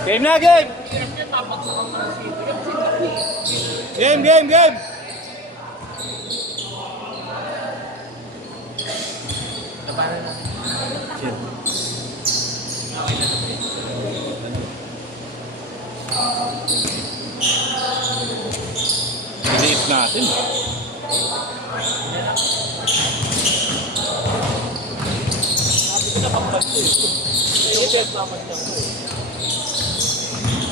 Game na, game! Game, game, game! Delete natin.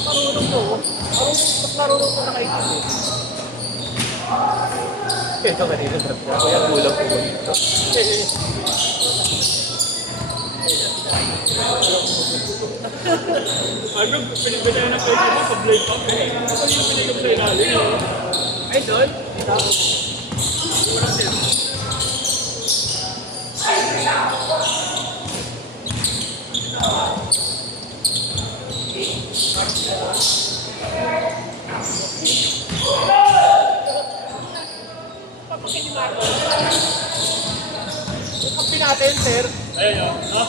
Marunong mo. Mas marunong ko na kayo. Ito kanina sa ako yung gulang ko dito. Ano, pinibigay na kayo mo sa blade pump eh. Ano yung pinigay sa ilalim? Ay, doon? Yung kampi natin, sir. Ayun o, no?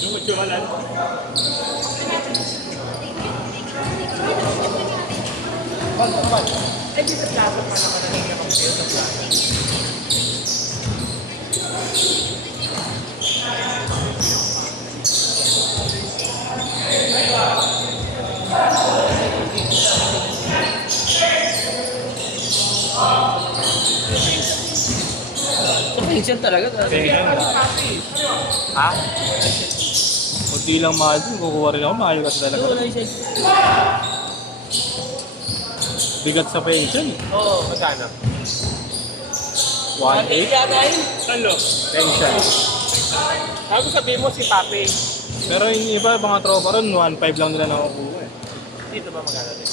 Yung matsuhalan. Ay, di sa plato pa naman na yung kampi sa plato. Pension talaga. Ha? Kunti lang mahal dun, kukuha rin ako, mahal kasi talaga. Bigat sa pension. Oo, magkano? 1.8 Salo. pension. Bago sabihin mo si Papi. Pero yung iba, mga tropa ron, 1.5 lang nila nakukuha eh. Dito ba magkano din?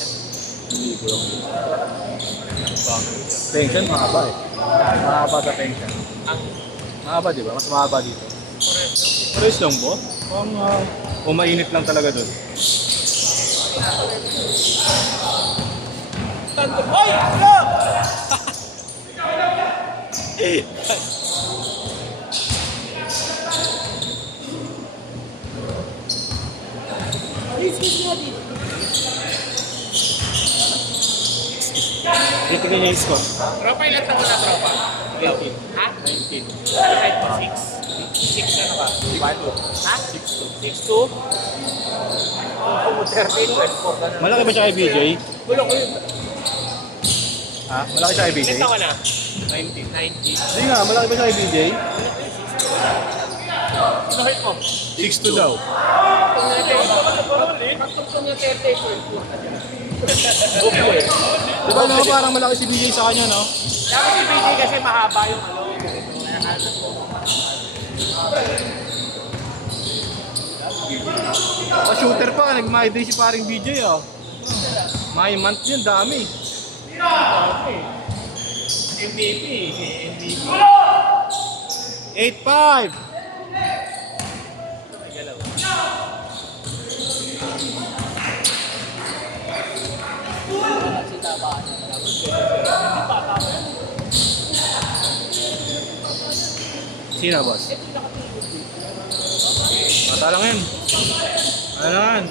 Hindi ko lang. Pension, mahaba eh. Mahaba sa pension. Mahaba di ba? Mas mahaba dito. Pares lang po. Pang umainit lang talaga dun. Ay! Ano? Dito na yung score. Tropa, ilan taon na tropa? 18. Ha? 19. Kahit pa 6. 6 na na ba? 5. Ha? 6'2"? Kung 13, 24 ka na. Malaki ba siya kay BJ? Bulok ko yun. Ha? Malaki siya kay BJ? Ilan taon ka na? 19. 90. Hindi nga, malaki ba siya kay BJ? Ano height mo? 6'2 daw. Pagtugtong niya 30, 24. Diba no, parang malaki si BJ sa kanya, no? Dapat si BJ kasi mahaba yung ano. Shooter pa, nag-my day si paring BJ, oh. My month yun, dami. MVP. MVP. 8'5". Sino, boss? Mata lang yun. Ano yan?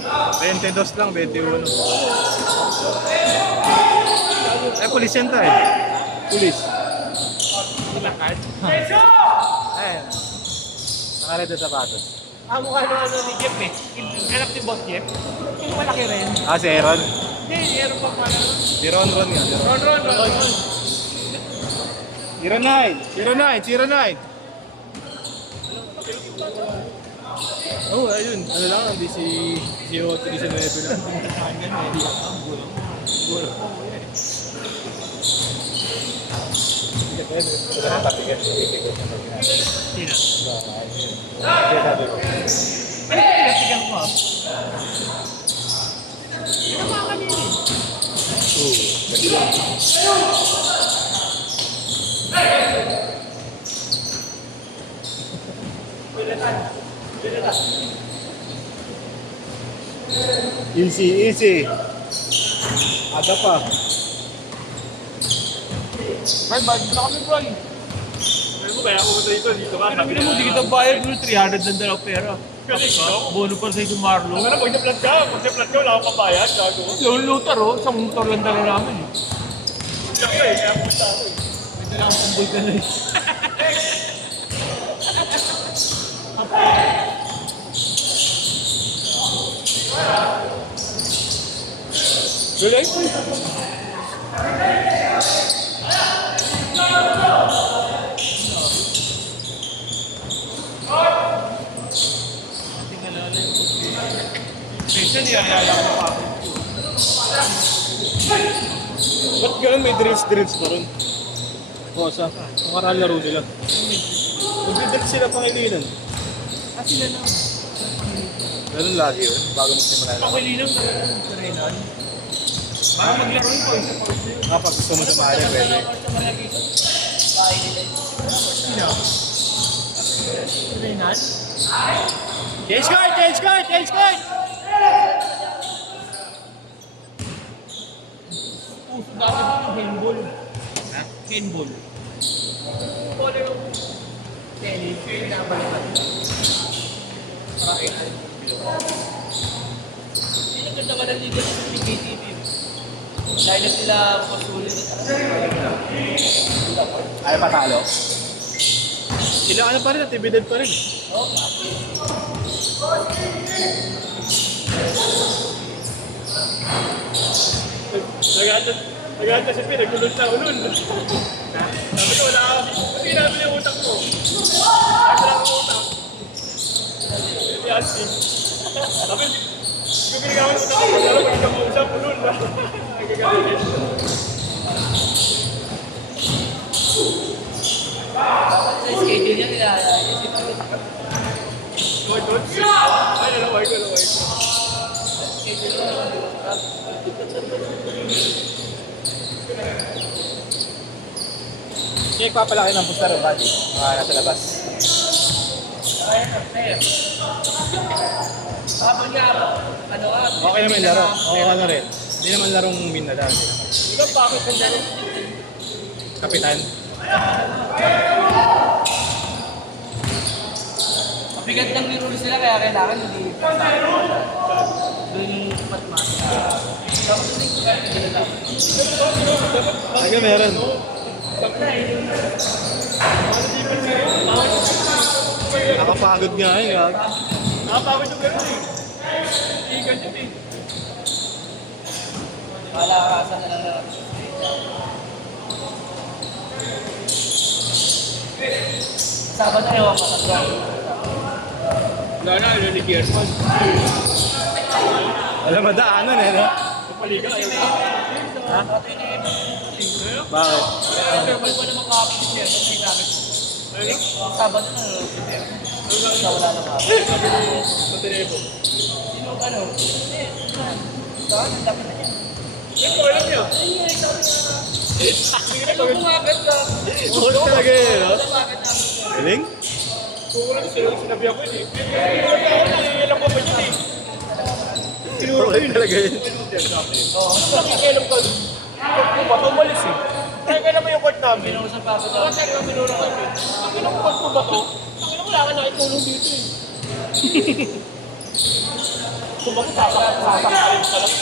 22 lang, 21. Eh, pulis yan tayo. Pulis. Lakad. Ayan. Nakalito sapatos. Mukha naman ano ni Jeff eh. Anak ni Boss Jeff. Yung malaki rin. Ah, si Aaron. Hindi, meron pa pala. Si Ron nga. Si Ron. Ron. 09. Oh, ayun. Ano lang, hindi si Otto, si Nuevo lang. Sino? Ano yung pinatigan ko? Ano mga kanina eh? Easy. Aga pa. Bro, bagay na kami bro. Ano mo kaya ako dito ka? Ano mo, di kita bayad mo 300 ng dalawang pera. Galing, no? Bono pa sa Marlo. Ano, pag na-plant ka, wala akong kabayad, gago. Yung lutar oh, isang motor lang dala namin eh. Diyan ka eh, kaya punta ako eh. Ito lang ang kumbol ka na eh. Galing? Minsan niyayala ko pa. Ba't ganun may drills pa rin? Kosa. Ang karaan laro nila. Mag-drills sila pangilinan. Ah, sila na. Ganun lagi yun, bago magsimula lang. Pakililang sa Renan. Baka maglaro yung po, isa pa gusto yun. Kapag gusto mo sumali, pwede. Sino? Renan? Change card! Change card! Change card! Puso dati ba yung handball? Ha? Handball. Polo yung tennis, yung nabalikan. Bakit? Yun ang ganda ka ng liga sa PKTV. Dahil na sila masulit. Ayaw patalo? Sila ano pa rin, atibidad pa rin. Oo, Naganda si Pin, nagkulog sa ulun. Sabi ko, wala ako. Kasi namin yung utak mo. Sabi lang ang utak. Si Ashley. Sabi, gumili ka ako sa utak ko. Lalo pag ikaw mausap, ulun. Nagagalit. sa schedule niya, nilaisip ko. Good. Ay, nalaway ko. Schedule niya. Kaya papalaki ng booster ng body. Nasa labas. Kaya na, fair. Habang niya, ano ah. Okay naman yung laro. Okay ka na rin. Hindi naman larong min na dahil. Ikaw, bakit kung gano'n? Kapitan. Mabigat ng biro sila kaya kailangan hindi doon yung matmas. Tapos hindi lang. Talaga meron. Nakapagod nga yun. Nakapagod yung gano'n eh. Ikan yun eh. Malakasan na lang natin. Sabat na ewan ko sa drone. Wala na, ano ni Kiersman. Alam mo, daanan eh, no? Kapaliga, ayaw ko. Ha? Bakit? Interval ko naman kakapit siya. Kasi ginamit ko. Sabat na lang natin. Sa wala na mga. Sa telepo. Sino ano? Saan? Dapat na niya. Hindi ko alam niya. Ano bumagat ka? Hold talaga eh, no? Bumagat na. Galing? Kung wala sinabi ako yun eh. Nangihilam ko pa yun eh. Tinuro ko yun. Talaga yun. Oo. Nakikilam ka. Kung ba, umalis eh. Kaya kailan mo yung court namin? Pinausap pa ako Kaya kaya kami minuro ko yun. Ang inang court mo ba to? Ang inang wala ka nakitulong dito eh. Kung bakit sasakarin ka lang.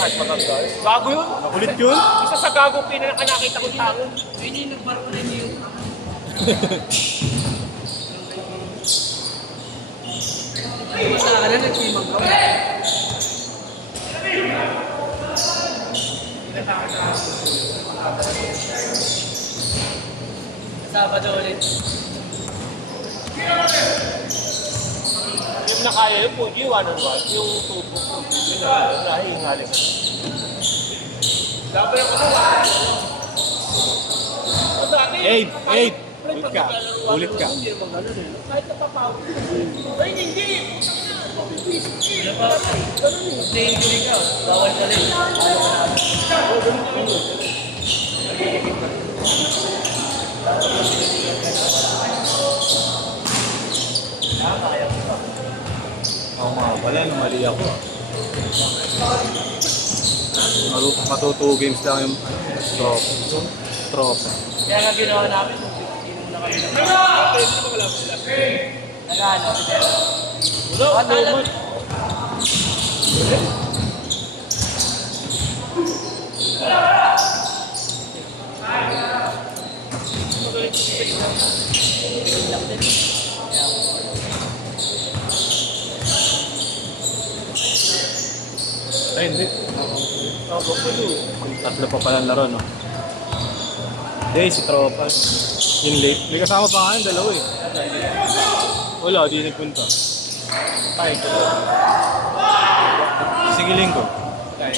Kahit matanda eh. Gago yun. Makulit yun? Isa sa gago pinaka-nakita kong tao. Yun yung nagbarko na niyo. Basta ka na nagsimang ka. Sabado ulit. Yung nakaya yun, pugi, one-on-one. Yung tubo, yun na, nahingaling. Dapat yung ano, dati, Eight! kahit- Ulit ka. Ulit ka. Hindi naman ganun eh. Kahit napapawag. Ay, hindi! Ano pa? Na-injury ka. Bawal ka rin. Ano ka na? Oo nga pala, mali ako. Matu 2 games lang yung trophy. Kaya nga ginawa namin, kung sino na kami. Pwede naman wala mo sila. Nag-ano, Wala, Patalan. Ay, hindi. Tatlo pa pala laro, no? Hindi, si Tropa. Yung late. May kasama pa nga yung dalawa eh. Wala, di nagpunta. Ay, ito. Sige, linggo. Kaya.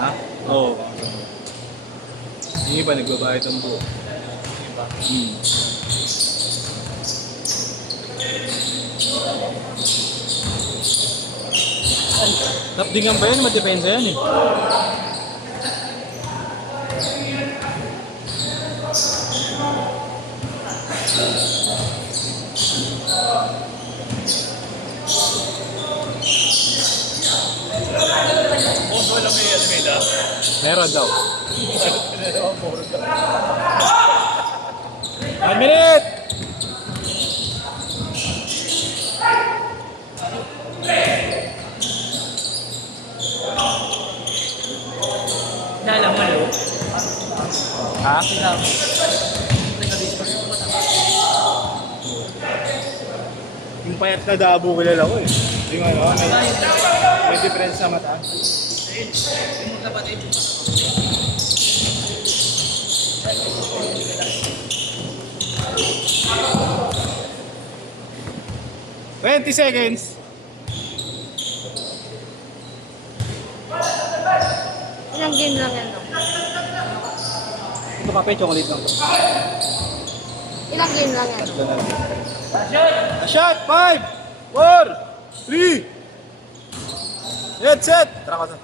Ha? Oo. Yung iba, nagbabayad ang buo. Diba? Napdingan ba yan? Madepensa yan eh. Boss, wala may Alameda. Meron daw. 1 minute! Nala mo, no? Ha? Sila. Nag-disperse ko ba? Yung payat na dabo kilala ko eh. Yung ano, may difference sa mata. Yung magkapatid. 20 seconds. Ilang game lang yan, no? Ito kape, chocolate lang. Ilang game lang yan, no? Tatlo na lang. Shot! 5, 4, 3, set! Tara ka sa.